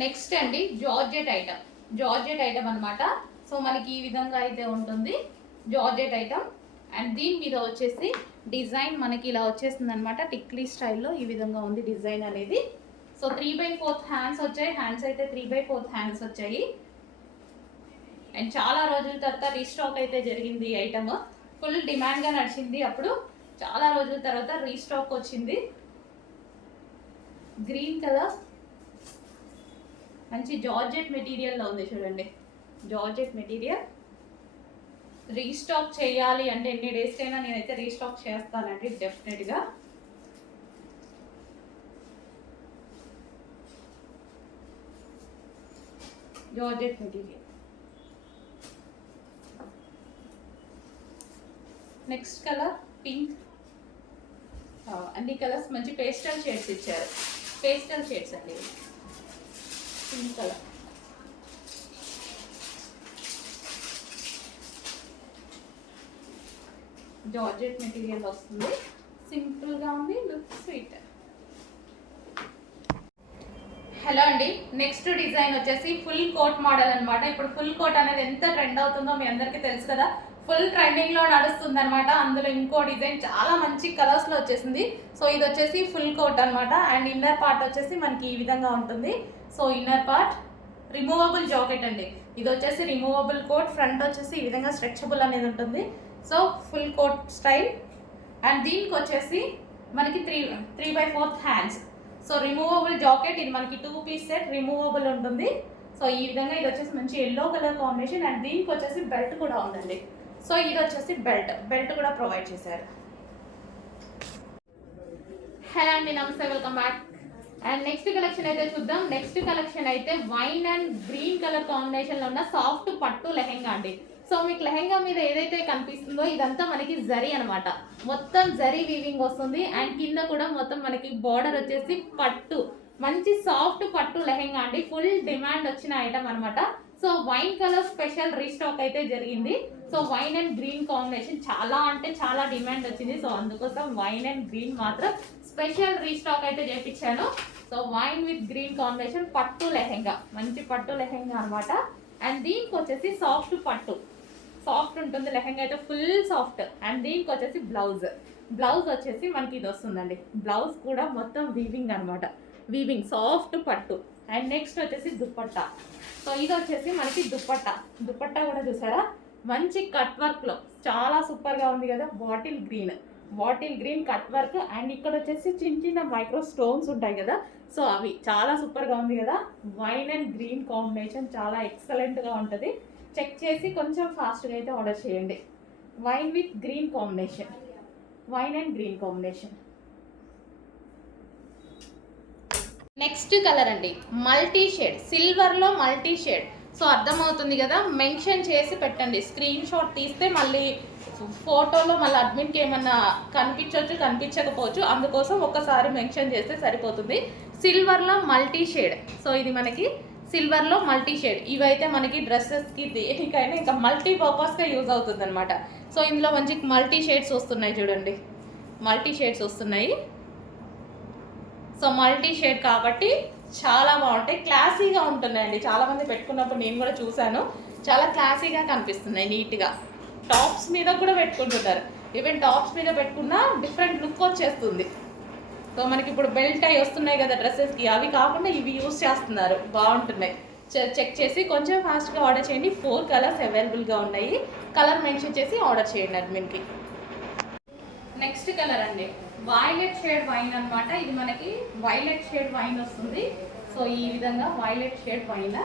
Next అండి georgette item అనమాట. So మనకి ఈ విధంగా అయితే ఉంటుంది జార్జెట్ ఐటమ్. అండ్ దీని మీద వచ్చేసి డిజైన్ మనకి ఇలా వచ్చేస్తుంది అనమాట. టిక్లీ స్టైల్లో ఈ విధంగా ఉంది డిజైన్ అనేది. సో 3/4 హ్యాండ్స్ వచ్చాయి. హ్యాండ్స్ అయితే 3/4 హ్యాండ్స్ వచ్చాయి. అండ్ చాలా రోజుల తర్వాత రీస్టాక్ అయితే జరిగింది ఈ ఐటమ్. ఫుల్ డిమాండ్గా నడిచింది అప్పుడు. చాలా రోజుల తర్వాత రీస్టాక్ వచ్చింది. గ్రీన్ కలర్ మంచి జార్జెట్ మెటీరియల్లో ఉంది చూడండి. జార్జెట్ మెటీరియల్ రీస్టాక్ చేయాలి అంటే ఎన్ని డేస్కైనా నేనైతే రీస్టాక్ చేస్తానండి డెఫినెట్గా. Georgette material. Next colour pink. అన్ని కలర్స్ మంచి పేస్టల్ షేడ్స్ ఇచ్చారు. పేస్టల్ షేడ్స్ అండి. పింక్ కలర్, జార్జెట్ మెటీరియల్ వస్తుంది. సింపుల్ గా ఉంది, లుక్ స్వీట్. హలో అండి, నెక్స్ట్ డిజైన్ వచ్చేసి ఫుల్ కోట్ మోడల్ అనమాట. ఇప్పుడు ఫుల్ కోట్ అనేది ఎంత ట్రెండ్ అవుతుందో మీ అందరికీ తెలుసు కదా. ఫుల్ ట్రెండింగ్ లో నడుస్తుంది అనమాట. అందులో ఇంకో డిజైన్ చాలా మంచి కలర్స్ లో వచ్చేసింది. సో ఇది వచ్చేసి ఫుల్ కోట్ అనమాట. అండ్ ఇన్నర్ పార్ట్ వచ్చేసి మనకి ఈ విధంగా ఉంటుంది. So inner part removable jacket అండి. ఇది వచ్చేసి రిమూవబుల్ కోట్. ఫ్రంట్ వచ్చేసి ఈ విధంగా స్ట్రెచబుల్ అనేది ఉంటుంది. So full coat style. And దీనికి వచ్చేసి మనకి 3/4 హ్యాండ్స్. So removable jacket. ఇది మనకి 2 పీస్ సెట్ రిమూవబుల్ ఉంటుంది. సో ఈ విధంగా ఇది వచ్చేసి మంచి ఎల్లో కలర్ కాంబినేషన్. అండ్ దీనికి వచ్చేసి బెల్ట్ కూడా ఉందండి. సో ఇది వచ్చేసి బెల్ట్ కూడా ప్రొవైడ్ చేశారు. హలో అండి, నమస్తే, welcome back. And next collection అయితే చూద్దాం. నెక్స్ట్ కలెక్షన్ అయితే wine and green colour combination లో ఉన్న సాఫ్ట్ పట్టు లెహెంగా అండి. సో మీకు లెహెంగా మీద ఏదైతే కనిపిస్తుందో ఇదంతా మనకి జరీ అనమాట. మొత్తం జరీ వీవింగ్ వస్తుంది. అండ్ కింద కూడా మొత్తం మనకి బార్డర్ వచ్చేసి పట్టు. మంచి సాఫ్ట్ పట్టు లెహెంగా అండి. ఫుల్ డిమాండ్ వచ్చిన ఐటమ్ అనమాట. So wine colour special restock అయితే జరిగింది. So wine and green combination చాలా అంటే చాలా డిమాండ్ వచ్చింది. సో అందుకోసం వైన్ అండ్ గ్రీన్ మాత్రం స్పెషల్ రీస్టాక్ అయితే చేయించాను. So wine with green combination పట్టు లెహెంగా, మంచి పట్టు లెహెంగా అనమాట. అండ్ దీనికి వచ్చేసి సాఫ్ట్ పట్టు, సాఫ్ట్ ఉంటుంది లెహెంగా అయితే, ఫుల్ సాఫ్ట్. అండ్ దీనికి వచ్చేసి బ్లౌజ్ వచ్చేసి మనకి ఇది వస్తుందండి. బ్లౌజ్ కూడా మొత్తం వీవింగ్ అనమాట. వీవింగ్ సాఫ్ట్ పట్టు. అండ్ నెక్స్ట్ వచ్చేసి దుప్పట్టా. సో ఇది వచ్చేసి మనకి దుప్పట్టా కూడా చూసారా, మంచి కట్ వర్క్ లో చాలా సూపర్ గా ఉంది కదా. Bottle green cut work. And ఇక్కడ వచ్చేసి చిన్న మైక్రో స్టోన్స్ ఉంటాయి కదా. సో అవి చాలా సూపర్ గా ఉంది కదా. వైన్ అండ్ గ్రీన్ కాంబినేషన్ చాలా ఎక్సలెంట్ గా ఉంటుంది. చెక్ చేసి కొంచెం ఫాస్ట్గా అయితే ఆర్డర్ చేయండి. Wine with green combination, wine and green combination. Next colour అండి మల్టీ షేడ్, సిల్వర్లో మల్టీ షేడ్. సో అర్థమవుతుంది కదా, మెన్షన్ చేసి పెట్టండి. స్క్రీన్ షాట్ తీస్తే మళ్ళీ ఫోటోలో మళ్ళీ అడ్మిన్కి ఏమన్నా కనిపించకపోవచ్చు. అందుకోసం ఒక్కసారి మెన్షన్ చేస్తే సరిపోతుంది. సిల్వర్లో మల్టీ షేడ్. సో ఇది మనకి సిల్వర్లో మల్టీ షేడ్. ఇవైతే మనకి డ్రెస్సెస్కి దేనికైనా ఇంకా మల్టీ పర్పస్గా యూజ్ అవుతుంది అనమాట. సో ఇందులో మంచి మల్టీ షేడ్స్ వస్తున్నాయి చూడండి, మల్టీ షేడ్స్ వస్తున్నాయి. సో మల్టీ షేడ్ కాబట్టి చాలా బాగుంటాయి, క్లాసీగా ఉంటున్నాయండి. చాలామంది పెట్టుకున్నప్పుడు నేను కూడా చూశాను, చాలా క్లాసీగా కనిపిస్తున్నాయి, నీట్గా. టాప్స్ మీద కూడా పెట్టుకుంటున్నారు. ఈవెన్ టాప్స్ మీద పెట్టుకున్న డిఫరెంట్ లుక్ వచ్చేస్తుంది. సో మనకి ఇప్పుడు బెల్ట్ అవి వస్తున్నాయి కదా డ్రెస్సెస్కి, అవి కాకుండా ఇవి యూస్ చేస్తున్నారు, బాగుంటున్నాయి. చెక్ చేసి కొంచెం ఫాస్ట్గా ఆర్డర్ చేయండి. 4 కలర్స్ అవైలబుల్గా ఉన్నాయి. కలర్ మెన్షన్ చేసి ఆర్డర్ చేయండి అడ్మిన్కి. నెక్స్ట్ కలర్ అండి వైలెట్ షేడ్ వైన్ అనమాట. ఇది మనకి వైలెట్ షేడ్ వైన్ వస్తుంది. సో ఈ విధంగా violet shade wine.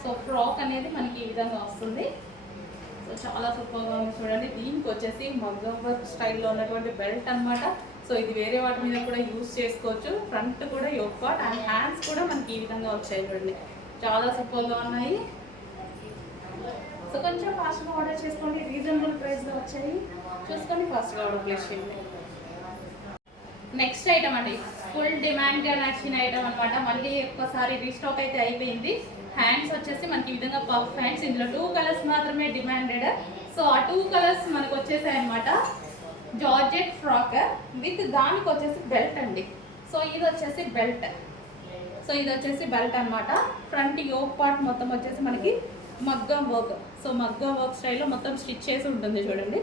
So frock అనేది మనకి ఈ విధంగా వస్తుంది. సో చాలా సూపర్గా ఉంది చూడండి. దీనికి వచ్చేసి మగ్గం వర్క్ స్టైల్లో ఉన్నటువంటి బెల్ట్ అనమాట. సో ఇది వేరే వాటి మీద కూడా యూజ్ చేసుకోవచ్చు. ఫ్రంట్ కూడా యోక్ పార్ట్ అండ్ హ్యాండ్స్ కూడా మనకి ఈ విధంగా వచ్చాయి చూడండి, చాలా సూపర్గా ఉన్నాయి. సో కొంచెం ఫాస్ట్గా ఆర్డర్ చేసుకోండి, రీజనబుల్ ప్రైస్లో వచ్చాయి, చూసుకొని ఫాస్ట్గా ఆర్డర్ ప్లేస్ చేయండి. నెక్స్ట్ ఐటమ్ అండి ఫుల్ డిమాండ్గా నచ్చిన ఐటమ్ అనమాట. మళ్ళీ ఒక్కసారి రీస్టాక్ అయితే అయిపోయింది. హ్యాండ్స్ వచ్చేసి మనకి ఈ విధంగా పఫ్ హ్యాండ్స్. ఇందులో 2 కలర్స్ మాత్రమే డిమాండెడ్. సో ఆ 2 కలర్స్ మనకు వచ్చేసాయి అనమాట. జార్జెట్ ఫ్రాక్ విత్ దానికి వచ్చేసి బెల్ట్ అండి. సో ఇది వచ్చేసి బెల్ట్. సో ఇది వచ్చేసి బెల్ట్ అన్నమాట. ఫ్రంట్ యోక్ పార్ట్ మొత్తం వచ్చేసి మనకి మగ్గం వర్క్. సో మగ్గం వర్క్ స్టైల్లో మొత్తం స్టిచ్ చేసి ఉంటుంది చూడండి.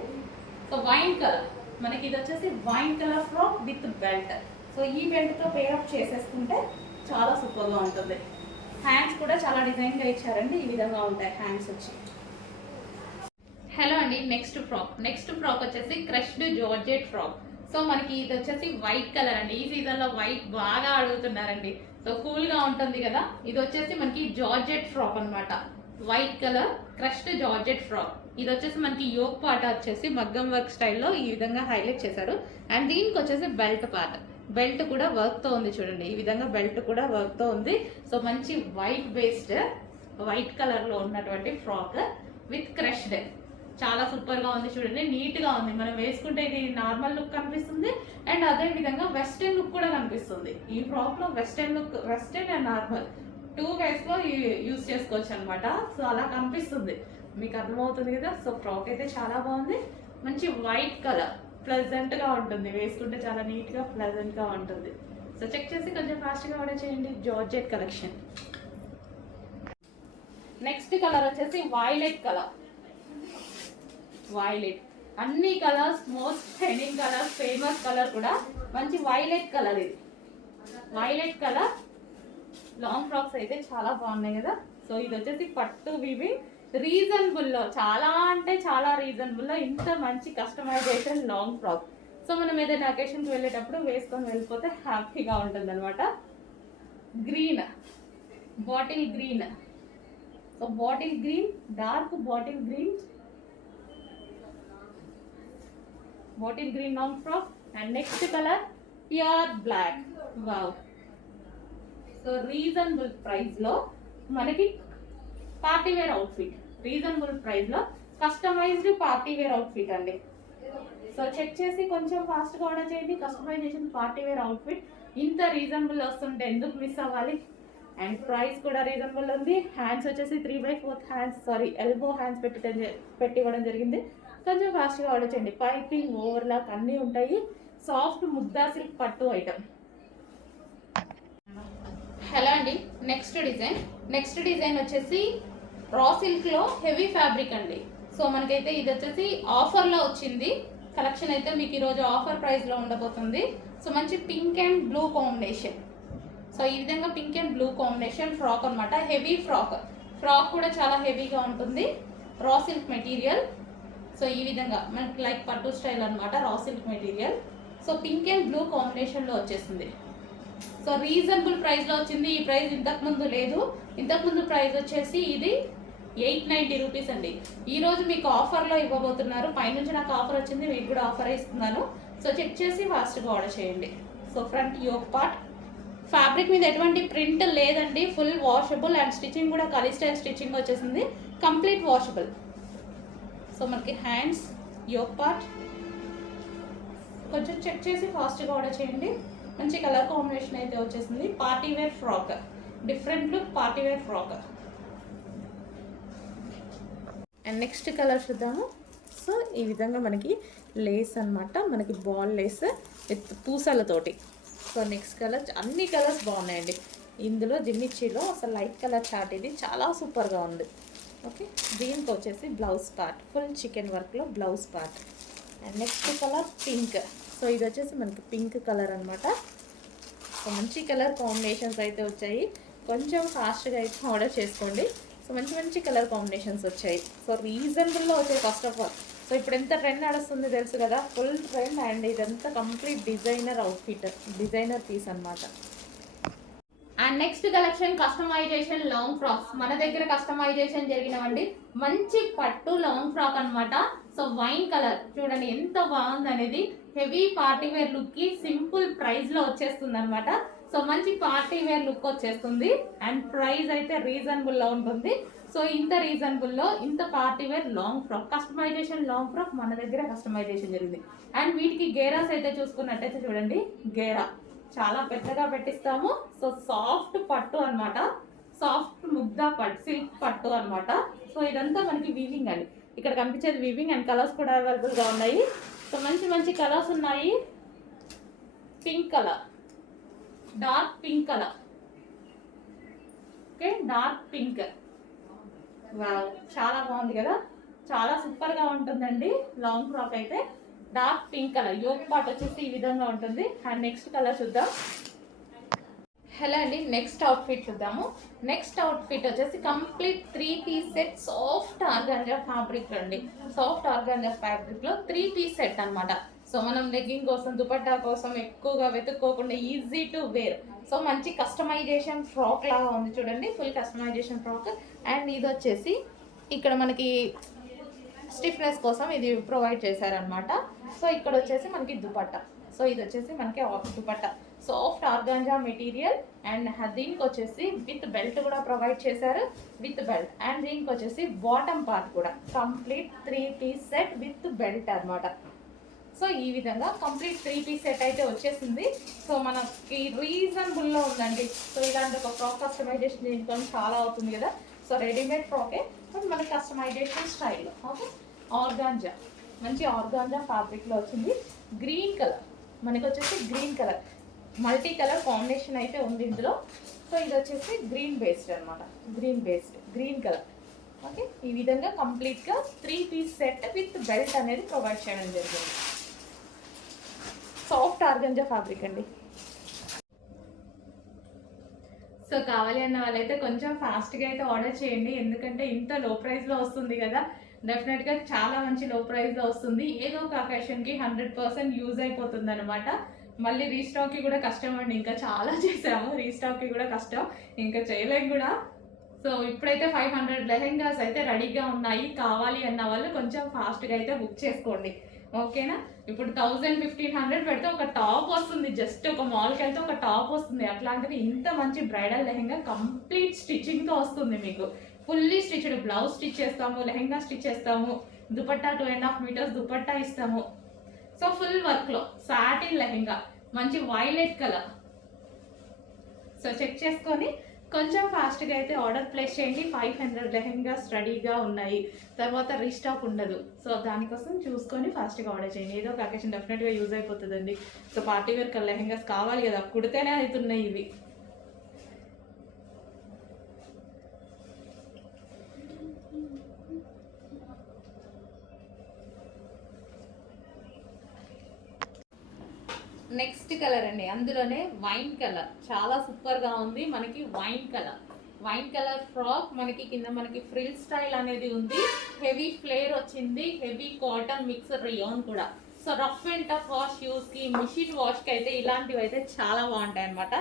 సో వైన్ కలర్ మనకి ఇది వచ్చేసి wine colour frock with belt. So ఈ బెల్ట్తో పేరప్ చేసేసుకుంటే చాలా సూపర్గా ఉంటుంది. హ్యాండ్స్ కూడా చాలా డిజైన్గా ఇచ్చారండి. ఈ విధంగా ఉంటాయి హ్యాండ్స్ వచ్చి. హలో అండి, నెక్స్ట్ ఫ్రాక్ వచ్చేసి క్రష్డ్ జార్జెట్ ఫ్రాక్. సో మనకి ఇది వచ్చేసి వైట్ కలర్ అండి. ఈ సీజన్లో వైట్ బాగా అడుగుతున్నారండి. సో కూల్గా ఉంటుంది కదా. ఇది వచ్చేసి మనకి జార్జెట్ ఫ్రాక్ అనమాట. White colour crushed georgette frock. ఇది వచ్చేసి మనకి యోక్ పార్ట్ వచ్చేసి మగ్గం వర్క్ స్టైల్లో ఈ విధంగా హైలైట్ చేశారు. అండ్ దీనికి వచ్చేసి బెల్ట్ పార్ట్. బెల్ట్ కూడా వర్క్తో ఉంది చూడండి. ఈ విధంగా బెల్ట్ కూడా వర్క్తో ఉంది. సో మంచి వైట్ బేస్డ్ వైట్ కలర్లో ఉన్నటువంటి ఫ్రాక్ విత్ క్రష్డ్. చాలా సూపర్గా ఉంది చూడండి. నీట్గా ఉంది. మనం వేసుకుంటే ఇది నార్మల్ లుక్ కనిపిస్తుంది అండ్ అదే విధంగా వెస్టర్న్ లుక్ కూడా కనిపిస్తుంది. ఈ ఫ్రాక్లో వెస్టర్న్ అండ్ నార్మల్ 2 వేస్లో యూజ్ చేసుకోవచ్చు అనమాట. సో అలా కనిపిస్తుంది, మీకు అర్థమవుతుంది కదా. సో ఫ్రాక్ అయితే చాలా బాగుంది. మంచి వైట్ కలర్ ప్లెజెంట్గా ఉంటుంది. వేసుకుంటే చాలా నీట్గా ప్లెజెంట్గా ఉంటుంది. సో చెక్ చేసి కొంచెం ఫాస్ట్గా ఆర్డర్ చేయండి. Georgette collection. నెక్స్ట్ కలర్ వచ్చేసి వైలెట్ కలర్. వైలెట్ అన్ని colours most trending colour, famous colour కూడా మంచి వైలెట్ కలర్. ఇది వైలెట్ కలర్ లాంగ్ ఫ్రాక్స్ అయితే చాలా బాగున్నాయి కదా. సో ఇది వచ్చేసి పట్టు వివింగ్ రీజనబుల్లో, చాలా అంటే చాలా రీజనబుల్లో ఇంత మంచి కస్టమైజేషన్ లాంగ్ ఫ్రాక్. సో మనం ఏదైనా అకేషన్కి వెళ్ళేటప్పుడు వేసుకొని వెళ్ళిపోతే హ్యాపీగా ఉంటుంది అనమాట. Green, bottle green. So bottle green, dark bottle green long frock. And next colour pure black. Wow. So reasonable ప్రైస్లో మనకి పార్టీవేర్ అవుట్ఫిట్. రీజనబుల్ ప్రైస్లో కస్టమైజ్డ్ పార్టీవేర్ అవుట్ఫిట్ అండి. సో చెక్ చేసి కొంచెం ఫాస్ట్గా ఆర్డర్ చేయండి. కస్టమైజేషన్ పార్టీవేర్ అవుట్ఫిట్ ఇంత reasonable వస్తుంటే ఎందుకు మిస్ అవ్వాలి. అండ్ ప్రైస్ కూడా రీజనబుల్ ఉంది. హ్యాండ్స్ వచ్చేసి 3/4 హ్యాండ్స్, ఎల్బో హ్యాండ్స్ పెట్టి ఇవ్వడం జరిగింది. కొంచెం ఫాస్ట్గా ఆర్డర్ చేయండి. పైపింగ్, ఓవర్లాక్ అన్నీ ఉంటాయి. సాఫ్ట్ ముద్దా సిల్క్ పట్టు ఐటమ్. హలో అండి, నెక్స్ట్ డిజైన్ వచ్చేసి రా సిల్క్లో హెవీ ఫ్యాబ్రిక్ అండి. సో మనకైతే ఇది వచ్చేసి ఆఫర్లో వచ్చింది కలెక్షన్. అయితే మీకు ఈరోజు ఆఫర్ ప్రైస్లో ఉండబోతుంది. సో మంచి pink and blue combination. So ఈ విధంగా pink and blue combination frock అనమాట. హెవీ ఫ్రాక్ కూడా చాలా హెవీగా ఉంటుంది. Raw silk material. సో ఈ విధంగా మనకి లైక్ పట్టు స్టైల్ అనమాట. Raw silk material. So pink and blue కాంబినేషన్లో వచ్చేస్తుంది. సో రీజనబుల్ ప్రైస్లో వచ్చింది. ఈ ప్రైస్ ఇంతకుముందు లేదు. ఇంతకుముందు ప్రైస్ వచ్చేసి ఇది 890 రూపీస్ అండి. ఈరోజు మీకు ఆఫర్లో ఇవ్వబోతున్నారు. పైనుంచి నాకు ఆఫర్ వచ్చింది, మీకు కూడా ఆఫర్ ఇస్తున్నాను. సో చెక్ చేసి ఫాస్ట్గా ఆర్డర్ చేయండి. So front yoke part. Fabric మీద ఎటువంటి ప్రింట్ లేదండి. ఫుల్ వాషబుల్ అండ్ స్టిచ్చింగ్ కూడా కలీ స్టైల్ స్టిచ్చింగ్ వచ్చేసింది. Complete washable. సో మనకి హ్యాండ్స్, యోక్ పార్ట్ కొంచెం చెక్ చేసి ఫాస్ట్గా ఆర్డర్ చేయండి. మంచి కలర్ కాంబినేషన్ అయితే వచ్చేసింది. Partywear frock, different look partywear frock. And next colour చూద్దాము. సో ఈ విధంగా మనకి లేస్ అనమాట. మనకి బాల్ లేస్ విత్ పూసలతోటి. సో నెక్స్ట్ కలర్, అన్ని కలర్స్ బాగున్నాయండి. ఇందులో జిమ్మిచ్చీలో అసలు లైట్ కలర్ చార్ట్ ఇది చాలా సూపర్గా ఉంది. ఓకే, దీనికి వచ్చేసి బ్లౌజ్ పార్ట్, ఫుల్ చికెన్ వర్క్లో blouse part. And next colour pink. So ఇది వచ్చేసి మనకి పింక్ కలర్ అనమాట. సో మంచి కలర్ కాంబినేషన్స్ అయితే వచ్చాయి. కొంచెం ఫాస్ట్గా అయితే ఆర్డర్ చేసుకోండి. సో మంచి కలర్ కాంబినేషన్స్ వచ్చాయి. సో రీజనబుల్లో వచ్చాయి ఫస్ట్ ఆఫ్ ఆల్. సో ఇప్పుడు ఎంత ట్రెండ్ నడుస్తుంది తెలుసు కదా, ఫుల్ ట్రెండ్. అండ్ ఇదంతా complete designer outfit, designer piece అనమాట. And next collection customisation long frocks. మన దగ్గర కస్టమైజేషన్ జరిగినవండి. మంచి పట్టు లాంగ్ ఫ్రాక్ అనమాట. సో వైన్ కలర్ చూడండి ఎంత బాగుంది అనేది. హెవీ పార్టీవేర్ లుక్ కి సింపుల్ ప్రైస్ లో వచ్చేస్తుంది అనమాట. సో మంచి పార్టీవేర్ లుక్ వచ్చేస్తుంది. అండ్ ప్రైస్ అయితే రీజనబుల్ లో ఉంటుంది. సో ఇంత రీజనబుల్ లో ఇంత partywear long frock, customisation long frock మన దగ్గర కస్టమైజేషన్ జరిగింది. అండ్ వీటికి గేరాస్ అయితే చూసుకున్నట్టయితే చూడండి, గేరా చాలా పెద్దగా పెట్టిస్తాము. సో సాఫ్ట్ పట్టు అనమాట. సాఫ్ట్ ముద్దా పట్టు, సిల్క్ పట్టు అనమాట. సో ఇదంతా మనకి వీవింగ్ అండి. ఇక్కడ కనిపించేది వీవింగ్. అండ్ కలర్స్ కూడా అవైలబుల్గా ఉన్నాయి. సో మంచి కలర్స్ ఉన్నాయి. Pink colour, dark pink colour, okay, dark pink. Wow, చాలా బాగుంది కదా, చాలా సూపర్ గా ఉంటుందండి లాంగ్ ఫ్రాక్ అయితే. Dark pink colour, yoke part వచ్చేసి ఈ విధంగా ఉంటుంది. అండ్ నెక్స్ట్ కలర్ చూద్దాం. హలో అండి, నెక్స్ట్ అవుట్ఫిట్ చూద్దాము. నెక్స్ట్ అవుట్ఫిట్ వచ్చేసి complete 3-piece set, soft organza fabric అండి. సాఫ్ట్ ఆర్గాంజా ఫ్యాబ్రిక్ లో 3-piece సెట్ అనమాట. సో మనం లెగ్గింగ్ కోసం, దుపట్టా కోసం ఎక్కువగా వెతుక్కోకుండా ఈజీ టు వేర్. సో మంచి కస్టమైజేషన్ ఫ్రాక్ లాగా ఉంది చూడండి, ఫుల్ కస్టమైజేషన్ ఫ్రాక్. అండ్ ఇది వచ్చేసి ఇక్కడ మనకి స్టిఫ్నెస్ కోసం ఇది ప్రొవైడ్ చేశారనమాట. సో ఇక్కడ వచ్చేసి మనకి దుపట్టా. సో ఇది వచ్చేసి మనకి dupatta, soft organza material. And దీనికి వచ్చేసి విత్ బెల్ట్ కూడా ప్రొవైడ్ చేశారు, విత్ బెల్ట్. అండ్ దీనికి వచ్చేసి బాటమ్ పార్ట్ కూడా complete 3-piece set with belt అనమాట. సో ఈ విధంగా కంప్లీట్ 3-piece సెట్ అయితే వచ్చేసింది. సో మనకి రీజనబుల్లో ఉందండి. సో ఇలాంటి ఒక ఫ్రాక్ కస్టమైజేషన్ దీంతో చాలా అవుతుంది కదా. సో రెడీమేడ్ ఫ్రాకే, బట్ మనకి కస్టమైజేషన్ స్టైల్. ఓకే, ఆర్గాంజా, మంచి ఆర్గాంజా ఫ్యాబ్రిక్లో వచ్చింది. గ్రీన్ కలర్, మనకి వచ్చేసి green colour multi colour combination అయితే ఉంది ఇందులో. సో ఇది వచ్చేసి గ్రీన్ బేస్డ్ అనమాట, green based green colour. Okay, ఈ విధంగా కంప్లీట్గా 3-piece సెట్ విత్ బెల్ట్ అనేది ప్రొవైడ్ చేయడం జరిగింది. సాఫ్ట్ ఆర్గాంజా ఫ్యాబ్రిక్ అండి. సో కావాలి అన్న వాళ్ళైతే కొంచెం ఫాస్ట్గా అయితే ఆర్డర్ చేయండి, ఎందుకంటే ఇంత లో ప్రైస్లో వస్తుంది కదా. డెఫినెట్గా చాలా మంచి లో ప్రైస్లో వస్తుంది. ఏదో ఒక అకేషన్కి 100% యూజ్ అయిపోతుంది అనమాట. మళ్ళీ రీస్టాక్కి కూడా కష్టం అండి, ఇంకా చాలా చేసాము, రీస్టాక్కి కూడా కష్టం, ఇంకా చేయలేము కూడా. సో ఇప్పుడైతే 500 లెహెంగాస్ అయితే రెడీగా ఉన్నాయి. కావాలి అన్న వాళ్ళు కొంచెం ఫాస్ట్గా అయితే బుక్ చేసుకోండి, ఓకేనా. ఇప్పుడు 1000-1500 పెడితే ఒక టాప్ వస్తుంది, జస్ట్ ఒక మాల్కి వెళ్తే ఒక టాప్ వస్తుంది. అట్లాంటిది ఇంత మంచి బ్రైడల్ లెహెంగా కంప్లీట్ స్టిచ్చింగ్తో వస్తుంది మీకు. ఫుల్లీ స్టిచ్డ్, బ్లౌజ్ స్టిచ్ చేస్తాము, లెహెంగా స్టిచ్ చేస్తాము, దుపట్టా 2.5 మీటర్స్ దుపట్టా ఇస్తాము. సో ఫుల్ వర్క్లో సాటిన్ లెహెంగా, మంచి వైలెట్ కలర్. సో చెక్ చేసుకొని కొంచెం ఫాస్ట్గా అయితే ఆర్డర్ ప్లేస్ చేయండి. 500 లెహెంగాస్ రెడీగా ఉన్నాయి, తర్వాత రీస్టాక్ ఉండదు. సో దానికోసం చూసుకొని ఫాస్ట్గా ఆర్డర్ చేయండి. ఏదో ఒక అకేషన్ డెఫినెట్గా యూజ్ అయిపోతుందండి. సో పార్టీ వేర్ లెహెంగాస్ కావాలి కదా, కుడితేనే అవుతున్నాయి ఇవి. నెక్స్ట్ కలర్ అండి, అందులోనే వైన్ కలర్, చాలా సూపర్గా ఉంది. మనకి వైన్ కలర్ ఫ్రాక్, మనకి కింద మనకి ఫ్రిల్ స్టైల్ అనేది ఉంది. హెవీ ఫ్లేర్ వచ్చింది, హెవీ కాటన్ మిక్స్ రియోన్ కూడా. So rough and tough wash యూస్కి, మిషన్ వాష్కి అయితే ఇలాంటివి అయితే చాలా బాగుంటాయి అనమాట.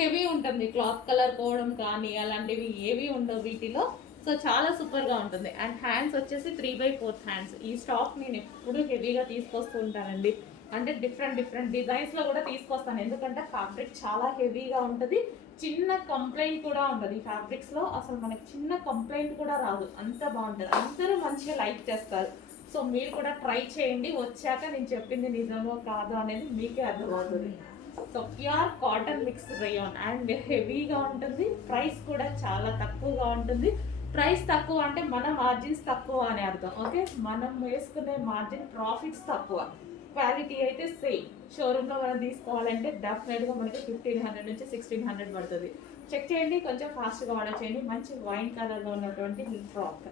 హెవీ ఉంటుంది, క్లాత్ కలర్ పోవడం కానీ అలాంటివి ఏవి ఉండవు వీటిలో. సో చాలా సూపర్గా ఉంటుంది. అండ్ హ్యాండ్స్ వచ్చేసి 3/4 హ్యాండ్స్. ఈ స్టాక్ నేను ఎప్పుడు హెవీగా తీసుకొస్తూ ఉంటానండి, అంటే డిఫరెంట్ డిజైన్స్లో కూడా తీసుకొస్తాను, ఎందుకంటే ఫ్యాబ్రిక్ చాలా హెవీగా ఉంటుంది. చిన్న కంప్లైంట్ కూడా ఉంటుంది ఈ ఫ్యాబ్రిక్స్లో, అసలు మనకి చిన్న కంప్లైంట్ కూడా రాదు, అంత బాగుంటుంది. అందరూ మంచిగా లైక్ చేస్తారు. సో మీరు కూడా ట్రై చేయండి, వచ్చాక నేను చెప్పింది నిజమో కాదో అనేది మీకే అర్థమవుతుంది. So pure cotton mix rayon and హెవీగా ఉంటుంది. ప్రైస్ కూడా చాలా తక్కువగా ఉంటుంది. ప్రైస్ తక్కువ అంటే మన మార్జిన్స్ తక్కువ అని అర్థం. ఓకే, మనం వేసుకునే మార్జిన్ ప్రాఫిట్స్ తక్కువ, క్వాలిటీ అయితే సేమ్. షోరూంలో మనం తీసుకోవాలంటే డెఫినెట్గా మనకి 1500 నుంచి 1600 పడుతుంది. చెక్ చేయండి, కొంచెం ఫాస్ట్గా ఆర్డర్ చేయండి. మంచి వైన్ కలర్లో ఉన్నటువంటి ఫ్రాక్.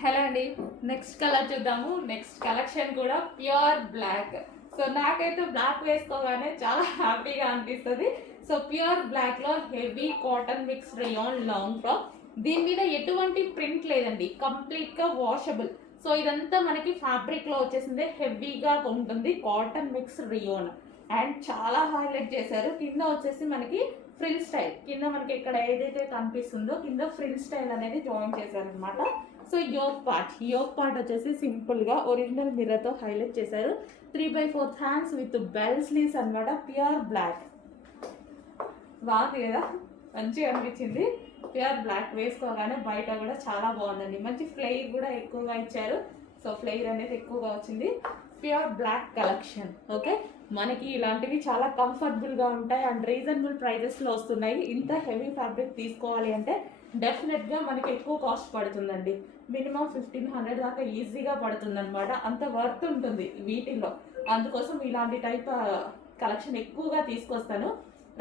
హలో అండి, నెక్స్ట్ కలర్ చూద్దాము. నెక్స్ట్ కలెక్షన్ కూడా ప్యూర్ బ్లాక్. సో నాకైతే బ్లాక్ వేసుకోగానే చాలా హ్యాపీగా అనిపిస్తుంది. సో ప్యూర్ బ్లాక్లో heavy cotton mix rayon long frock. దీని మీద ఎటువంటి ప్రింట్ లేదండి, కంప్లీట్గా వాషబుల్. సో ఇదంతా మనకి ఫ్యాబ్రిక్లో వచ్చేసింది, హెవీగా ఉంటుంది, కాటన్ మిక్స్ రియోన్. అండ్ చాలా హైలైట్ చేశారు. కింద వచ్చేసి మనకి ఫ్రిల్ స్టైల్, కింద మనకి ఇక్కడ ఏదైతే కనిపిస్తుందో కింద ఫ్రిల్ స్టైల్ అనేది జాయిన్ చేశారనమాట. సో యోక్ పార్ట్ వచ్చేసి సింపుల్గా ఒరిజినల్ మిర్రర్తో హైలైట్ చేశారు. 3/4 హ్యాండ్స్ విత్ బెల్ స్లీవ్స్ అనమాట. ప్యూర్ బ్లాక్, బాగుంది కదా, మంచిగా అనిపించింది. ప్యూర్ బ్లాక్ వేసుకోగానే బయట కూడా చాలా బాగుందండి. మంచి ఫ్లేర్ కూడా ఎక్కువగా ఇచ్చారు. సో ఫ్లేర్ అనేది ఎక్కువగా వచ్చింది. Pure black collection. ఓకే, మనకి ఇలాంటివి చాలా కంఫర్టబుల్గా ఉంటాయి అండ్ రీజనబుల్ ప్రైజెస్లో వస్తున్నాయి. ఇంత హెవీ ఫ్యాబ్రిక్ తీసుకోవాలి అంటే డెఫినెట్గా మనకి ఎక్కువ కాస్ట్ పడుతుందండి. మినిమం 1500 దాకా ఈజీగా పడుతుంది అనమాట. అంత వర్త్ ఉంటుంది వీటిల్లో. అందుకోసం ఇలాంటి టైప్ కలెక్షన్ ఎక్కువగా తీసుకొస్తాను.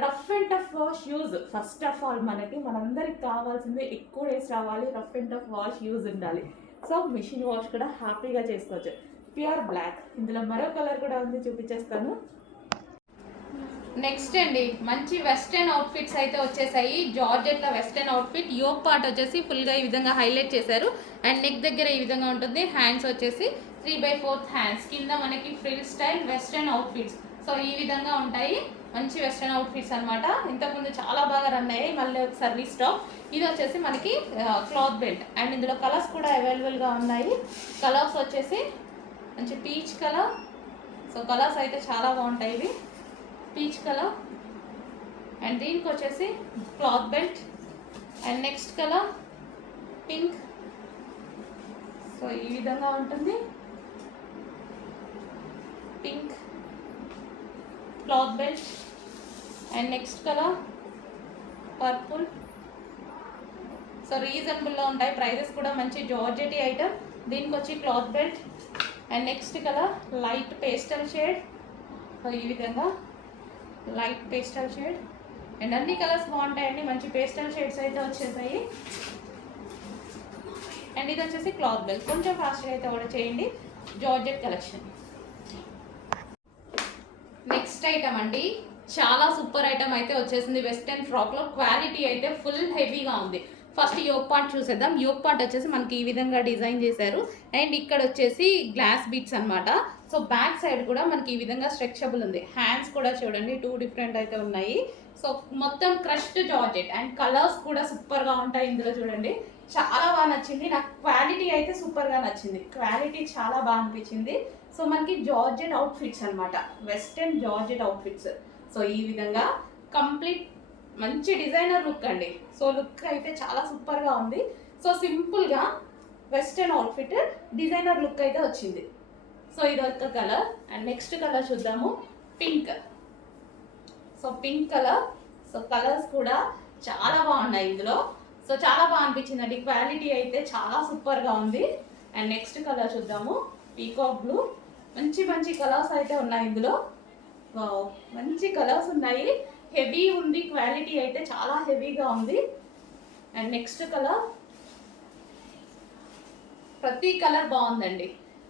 Rough and tough wash use. First of all మనందరికి కావాల్సింది ఎక్కువ డేస్ రావాలి, rough and tough wash use ఉండాలి. సో మిషన్ వాష్ కూడా హ్యాపీగా చేసుకోవచ్చు. Pure black. ఇందులో మరో కలర్ కూడా ఉంది, చూపించేస్తాను. నెక్స్ట్ అండి, మంచి వెస్టర్న్ అవుట్ఫిట్స్ అయితే వచ్చేసాయి. జార్జెట్లో వెస్టర్న్ అవుట్ఫిట్. యోక్ పార్ట్ వచ్చేసి ఫుల్గా ఈ విధంగా హైలైట్ చేశారు అండ్ నెక్ దగ్గర ఈ విధంగా ఉంటుంది. హ్యాండ్స్ వచ్చేసి 3/4 హ్యాండ్స్. కింద మనకి frill style western outfits. So ఈ విధంగా ఉంటాయి మంచి వెస్టర్న్ అవుట్ఫిట్స్ అనమాట. ఇంతకుముందు చాలా బాగా రన్ అయ్యాయి, మళ్ళీ ఒకసారి రీస్టాక్. ఇది వచ్చేసి మనకి క్లాత్ బెల్ట్ అండ్ ఇందులో కలర్స్ కూడా అవైలబుల్గా ఉన్నాయి. కలర్స్ వచ్చేసి మంచి పీచ్ కలర్. సో కలర్స్ అయితే చాలా బాగుంటాయి ఇవి. పీచ్ కలర్ అండ్ దీనికి వచ్చేసి cloth belt and next colour pink. So ఈ విధంగా ఉంటుంది pink cloth belt and next colour purple. So రీజనబుల్లో ఉంటాయి, ప్రైజెస్ కూడా మంచి జార్జెటీ ఐటమ్. దీనికి వచ్చి cloth belt and next colour light pastel shade. So ఈ విధంగా లైట్ పేస్టల్ షేడ్ అండ్ అన్ని కలర్స్ బాగుంటాయండి, మంచి పేస్టల్ షేడ్స్ అయితే వచ్చేసాయి. అండ్ ఇది వచ్చేసి క్లాత్ బెల్ట్. కొంచెం ఫాస్ట్గా అయితే ఆర్డర్ చేయండి. Georgette collection. నెక్స్ట్ ఐటమ్ అండి, చాలా సూపర్ ఐటమ్ అయితే వచ్చేసింది. వెస్టర్న్ ఫ్రాక్లో క్వాలిటీ అయితే ఫుల్ హెవీగా ఉంది. ఫస్ట్ యోక్ పార్ట్ చూసేద్దాం. యోక్ పార్ట్ వచ్చేసి మనకి ఈ విధంగా డిజైన్ చేశారు అండ్ ఇక్కడ వచ్చేసి గ్లాస్ బీట్స్ అనమాట. సో బ్యాక్ సైడ్ కూడా మనకి ఈ విధంగా స్ట్రెచబుల్ ఉంది. హ్యాండ్స్ కూడా చూడండి 2 డిఫరెంట్ అయితే ఉన్నాయి. సో మొత్తం క్రష్డ్ జార్జెట్ అండ్ కలర్స్ కూడా సూపర్గా ఉంటాయి. ఇందులో చూడండి చాలా బాగా నచ్చింది నాకు. క్వాలిటీ అయితే సూపర్గా నచ్చింది, క్వాలిటీ చాలా బాగా అనిపించింది. సో మనకి జార్జెట్ అవుట్ఫిట్స్ అనమాట, వెస్టర్న్ జార్జెట్ అవుట్ఫిట్స్. సో ఈ విధంగా కంప్లీట్ మంచి డిజైనర్ లుక్ అండి. సో లుక్ అయితే చాలా సూపర్గా ఉంది. సో సింపుల్గా వెస్టర్న్ అవుట్ఫిట్ డిజైనర్ లుక్ అయితే వచ్చింది. సో ఇది ఒక కలర్ అండ్ నెక్స్ట్ కలర్ చూద్దాము, pink. So pink colour. So colours కూడా చాలా బాగున్నాయి ఇందులో. సో చాలా బాగా అనిపించిందండి, క్వాలిటీ అయితే చాలా సూపర్గా ఉంది. అండ్ నెక్స్ట్ కలర్ చూద్దాము, పీకాక్ బ్లూ. మంచి మంచి కలర్స్ అయితే ఉన్నాయి ఇందులో. మంచి కలర్స్ ఉన్నాయి, హెవీ ఉంది, క్వాలిటీ అయితే చాలా హెవీగా ఉంది. అండ్ నెక్స్ట్ కలర్, ప్రతి కలర్ బాగుందండి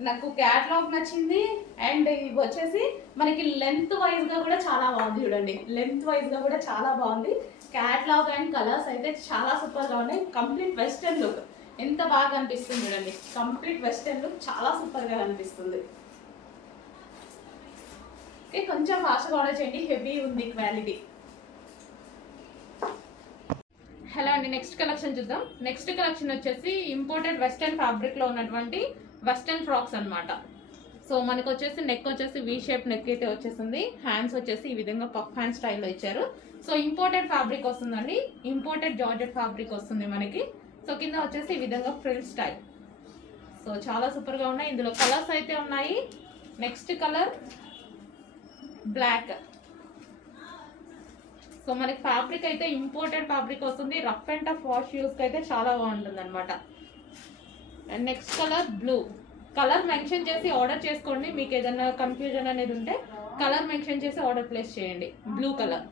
నాకు. క్యాటలాగ్ నచ్చింది అండ్ ఇవి వచ్చేసి మనకి లెంత్ వైజ్గా కూడా చాలా బాగుంది. చూడండి లెంత్ వైజ్గా కూడా చాలా బాగుంది. క్యాటలాగ్ అండ్ కలర్స్ అయితే చాలా సూపర్గా ఉన్నాయి. కంప్లీట్ వెస్టర్న్ లుక్ ఎంత బాగా అనిపిస్తుంది చూడండి. కంప్లీట్ వెస్టర్న్ లుక్ చాలా సూపర్గా అనిపిస్తుంది. ఓకే, కొంచెం ఫాస్ట్గా ఆర్డర్ చేయండి, హెవీ ఉంది క్వాలిటీ. హలో అండి, నెక్స్ట్ కలెక్షన్ చూద్దాం. నెక్స్ట్ కలెక్షన్ వచ్చేసి ఇంపోర్టెడ్ వెస్టర్న్ ఫ్యాబ్రిక్లో ఉన్నటువంటి వెస్టర్న్ ఫ్రాక్స్ అనమాట. సో మనకు వచ్చేసి నెక్ వచ్చేసి వీ షేప్ నెక్ అయితే వచ్చేసింది. హ్యాండ్స్ వచ్చేసి ఈ విధంగా పఫ్ హ్యాండ్ స్టైల్లో ఇచ్చారు. సో ఇంపోర్టెడ్ ఫ్యాబ్రిక్ వస్తుందండి, ఇంపోర్టెడ్ జార్జెట్ ఫ్యాబ్రిక్ వస్తుంది మనకి. సో కింద వచ్చేసి ఈ విధంగా ఫ్రిల్ స్టైల్. సో చాలా సూపర్గా ఉన్నాయి. ఇందులో కలర్స్ అయితే ఉన్నాయి. Next colour black. సో మనకి ఫ్యాబ్రిక్ అయితే ఇంపోర్టెడ్ ఫ్యాబ్రిక్ వస్తుంది. రఫ్ అండ్ టఫ్ వాష్ యూస్కి అయితే చాలా బాగుంటుంది అనమాట. And next colour blue. Colour mention చేసి ఆర్డర్ చేసుకోండి, మీకు ఏదైనా కన్ఫ్యూజన్ అనేది ఉంటే కలర్ మెన్షన్ చేసి ఆర్డర్ ప్లేస్ చేయండి. Blue colour.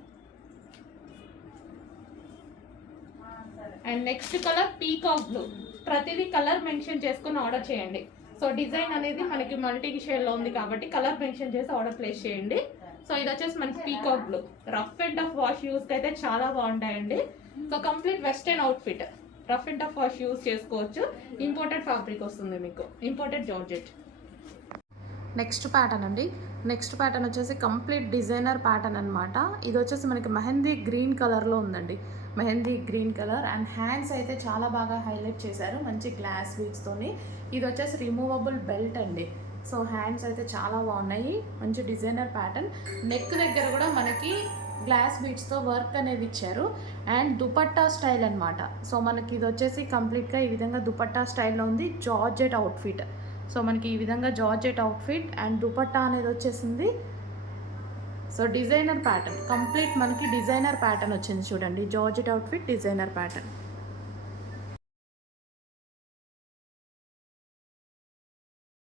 And next colour peacock blue. ప్రతిదీ కలర్ మెన్షన్ చేసుకొని ఆర్డర్ చేయండి. సో డిజైన్ అనేది మనకి మల్టీ షేడ్లో ఉంది కాబట్టి కలర్ మెన్షన్ చేసి ఆర్డర్ ప్లేస్ చేయండి. సో ఇది వచ్చేసి మనకి peacock blue. Rough and tough wash యూస్కి అయితే చాలా బాగుంటాయండి. So complete western outfit, rough and tough wash use చేసుకోవచ్చు. ఇంపోర్టెడ్ ఫ్యాబ్రిక్ వస్తుంది మీకు, ఇంపోర్టెడ్ జార్జెట్. నెక్స్ట్ ప్యాటర్న్ అండి. నెక్స్ట్ ప్యాటర్న్ వచ్చేసి కంప్లీట్ డిజైనర్ ప్యాటర్న్ అనమాట. ఇది వచ్చేసి మనకి మెహందీ గ్రీన్ కలర్లో ఉందండి, mehndi green colour. And hands అయితే చాలా బాగా హైలైట్ చేశారు మంచి గ్లాస్ బీడ్స్తోని. ఇది వచ్చేసి రిమూవబుల్ బెల్ట్ అండి. సో హ్యాండ్స్ అయితే చాలా బాగున్నాయి, మంచి డిజైనర్ ప్యాటర్న్. నెక్ దగ్గర కూడా మనకి గ్లాస్ బీడ్స్తో వర్క్ అనేది ఇచ్చారు. అండ్ దుపట్టా స్టైల్ అనమాట. సో మనకి ఇది వచ్చేసి కంప్లీట్గా ఈ విధంగా దుపట్టా స్టైల్లో ఉంది. Georgette outfit. సో మనకి ఈ విధంగా జార్జెట్ అవుట్ఫిట్ అండ్ దుపట్టా అనేది వచ్చేసింది. సో డిజైనర్ ప్యాటర్న్, కంప్లీట్ మనకి డిజైనర్ ప్యాటర్న్ వచ్చింది చూడండి. Georgette outfit, designer pattern.